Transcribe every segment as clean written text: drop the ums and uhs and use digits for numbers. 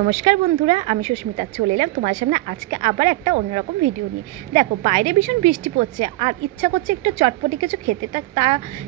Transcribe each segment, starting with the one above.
নমস্কার বন্ধুরা, আমি সুস্মিতা চলে এলাম তোমার সামনে আজকে আবার একটা অন্যরকম ভিডিও নিয়ে। দেখো, বাইরে ভীষণ বৃষ্টি পড়ছে আর ইচ্ছা করছে একটু চটপটি কিছু খেতে। তা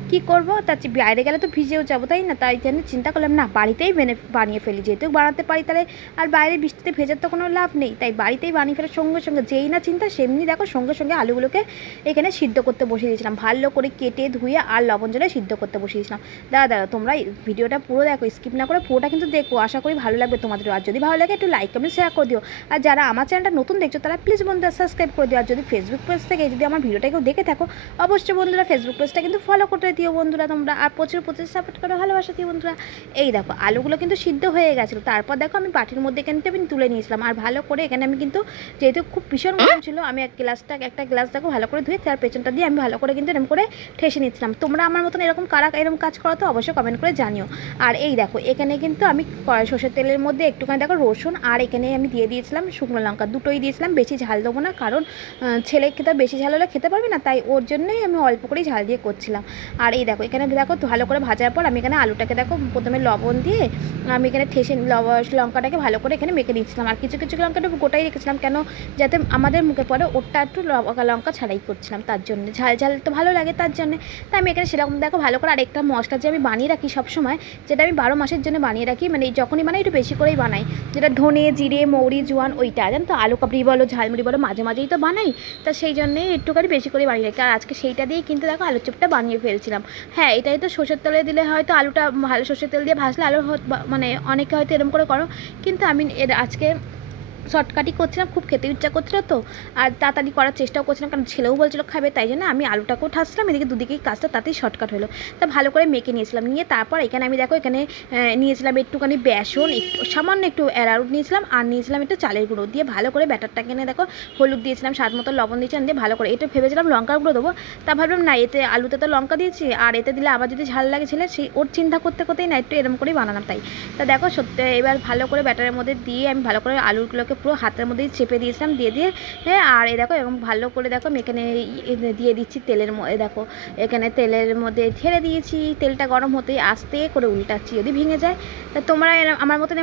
কী করবো? বাইরে গেলে তো ভিজেও যাবো, তাই না? তাই জন্য চিন্তা করলাম না, বাড়িতেই বানিয়ে ফেলি। যেহেতু বানাতে পারি তাহলে আর বাইরে বৃষ্টিতে ভেজার তো কোনো লাভ নেই, তাই বাড়িতেই বানিয়ে ফেলার সঙ্গে সঙ্গে যেই না চিন্তা সেমনি দেখো সঙ্গে সঙ্গে আলুগুলোকে এখানে সিদ্ধ করতে বসিয়ে দিয়েছিলাম। ভালো করে কেটে ধুয়ে আর লবণ জলে সিদ্ধ করতে বসিয়ে দিয়েছিলাম। দাঁড়া তোমরা ভিডিওটা পুরো দেখো, স্কিপ না করে পুরোটা কিন্তু দেখো, আশা করি ভালো লাগবে তোমাদের। আর যদি ভালো লাগে একটু লাইক কমেন্ট শেয়ার করে দিও। আর যারা আমার চ্যানেলটা নতুন দেখছো তারা প্লিজ বন্ধুরা সাবস্ক্রাইব করে দিও। আর যদি ফেসবুক পেজ থেকে যদি আমার ভিডিওটা কেউ দেখে থাকো, অবশ্যই বন্ধুরা ফেসবুক পেজটা কিন্তু ফলো করে দিও বন্ধুরা তোমরা। আর প্রচুর সাপোর্ট করো, ভালোবাসা দিও বন্ধুরা। এই দেখো আলুগুলো কিন্তু সিদ্ধ হয়ে গেছিলো। তারপর দেখো আমি বাটির মধ্যে এখানে আমি তুলে নিয়েছিলাম। আর ভালো করে এখানে আমি কিন্তু, যেহেতু খুব ভীষণ গরম ছিল, আমি একটা গ্লাস দেখো ভালো করে ধুয়ে তার পেছনটা দিয়ে আমি ভালো করে কিন্তু এরকম করে ঠেসে নিচ্ছিলাম। তোমরা আমার মতন এরকম এরকম কাজ করো তো অবশ্যই কমেন্ট করে জানিও। আর এই দেখো এখানে কিন্তু আমি সর্ষের তেলের মধ্যে একটুখানি দেখো রসুন আর এখানে আমি দিয়ে দিয়েছিলাম শুকনো লঙ্কা, দুটোই দিয়েছিলাম। বেশি ঝাল দেবো না, কারণ ছেলে খেতে বেশি ঝাল হলে খেতে পারবে না, তাই ওর জন্যই আমি অল্প করেই ঝাল দিয়ে করছিলাম। আর এই দেখো এখানে দেখো ভালো করে ভাজার পর আমি এখানে আলুটাকে দেখো প্রথমে লবণ দিয়ে আমি এখানে ঠেসে লঙ্কাটাকে ভালো করে এখানে মেখে দিচ্ছিলাম। আর কিছু কিছু লঙ্কাটা গোটাই রেখেছিলাম, কেন যাতে আমাদের মুখে পরে ওটা একটু লঙ্কা ছাড়াই করছিলাম, তার জন্য ঝাল তো ভালো লাগে তার জন্য। তাই আমি এখানে সেরকম দেখো ভালো করে আরেকটা মশলা যে আমি বানিয়ে রাখি সবসময়, যেটা আমি 12 মাসের জন্য বানিয়ে রাখি, মানে যখনই বানাই একটু বেশি করেই বানাই, যেটা ধনে জিরে মৌরি জোয়ান, ওইটা জানো তো, আলু কাবলি বলো ঝালমুড়ি বলো মাঝে মাঝেই তো বানাই, তা সেই জন্যে একটুখানি বেশি করে বানিয়ে রাখি। আর আজকে সেইটা দিয়ে কিন্তু দেখো আলুর চপটা বানিয়ে ফেলছিলাম। হ্যাঁ, এটাই তো সর্ষের তেলে দিলে হয়তো আলুটা ভালো, সর্ষের তেল দিয়ে ভাজলে আলু মানে অনেকে হয়তো এরকম করে করো, কিন্তু আমি আজকে শর্টকাটই করছিলাম, খুব খেতে ইচ্ছা করছিল তো, আর তাড়াতাড়ি করার চেষ্টাও করছিলাম, কারণ ছেলেও বলছিল খাবে, তাই জন্য আমি আলুটাকেও ঠাসছিলাম, এদিকে দুদিকেই কাজটা তাতেই শর্টকাট হলো। তা ভালো করে মেখে নিয়েছিলাম, নিয়ে তারপর এখানে আমি দেখো এখানে নিয়েছিলাম একটুখানি বেসন, সামান্য একটু অ্যারারুট নিয়েছিলাম, আর নিয়েছিলাম একটু চালের গুঁড়ো দিয়ে ভালো করে ব্যাটারটাকে এনে দেখো হলুদ দিয়েছিলাম, স্বাদ মতো লবণ দিয়েছিলাম, দিয়ে ভালো করে এটা ভেবেছিলাম লঙ্কার গুঁড়ো দেবো, তা ভাবলাম না, এতে আলুতে তো লঙ্কা দিয়েছি, আর এতে দিলে আবার যদি ঝাল লাগে ছেলে, সেই ওর চিন্তা করতে করতেই না একটু এরকম করেই বানালাম। তাই তা দেখো সত্যি এবার ভালো করে ব্যাটারের মধ্যে দিয়ে আমি ভালো করে আলুগুলোকে পুরো হাতের মধ্যে চেপে দিয়েছিলাম, দিয়ে হ্যাঁ। আর এই দেখো এরকম ভালো করে দেখো আমি এখানে দিয়ে দিচ্ছি তেলের মধ্যে, দেখো এখানে তেলের মধ্যে ছেড়ে দিয়েছি, তেলটা গরম হতেই আস্তে করে উল্টাচ্ছি, যদি ভেঙে যায়। তা তোমরা আমার মতন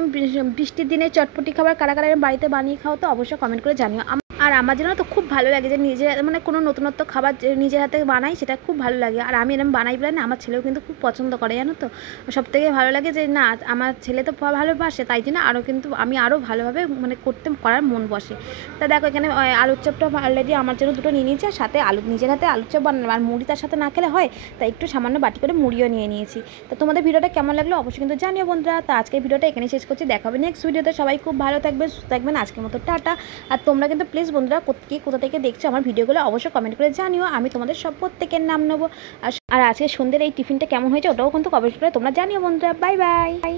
বৃষ্টির দিনে চটপটি খাবার কারা কারা বাড়িতে বানিয়ে খাও তো অবশ্যই কমেন্ট করে জানিও। আর আমার জন্য তো খুব ভালো লাগে যে নিজের মানে কোনো নতুনত্ব খাবার নিজের হাতে বানাই, সেটা খুব ভালো লাগে। আর আমি এরকম বানাই বলে না, আমার ছেলেও কিন্তু খুব পছন্দ করে, জানো তো। সবথেকে ভালো লাগে যে না, আমার ছেলে তো ভালোবাসে, তাই জন্য আরও কিন্তু আমি আরও ভালোভাবে মানে করার মন বসে। তা দেখো এখানে আলুর চপটা অলরেডি আমার জন্য দুটো নিয়ে নিয়েছি, আর সাথে নিজের হাতে আলুর চপ বানালাম। আর মুড়ি তার সাথে না খেলে হয়, তাই একটু সামান্য বাটি করে মুড়িও নিয়ে নিয়েছি। তো তোমাদের ভিডিওটা কেমন লাগলো অবশ্যই কিন্তু জানিও বন্ধুরা। তো আজকের ভিডিওটা এখানে শেষ করছি, দেখা হবে নেক্সট ভিডিওতে। সবাই খুব ভালো থাকবেন, সুস্থ থাকবেন, আজকের মতো টাটা। আর তোমরা কিন্তু প্লিজ বন্ধুরা কোথা থেকে দেখছো আমার ভিডিওগুলো অবশ্যই কমেন্ট করে জানিও, আমি তোমাদের সব প্রত্যেকের নাম নেবো। আর আজকে সন্ধ্যের এই টিফিনটা কেমন হয়েছে ওটাও কিন্তু কমেন্ট করে তোমরা জানিও বন্ধুরা। Bye bye.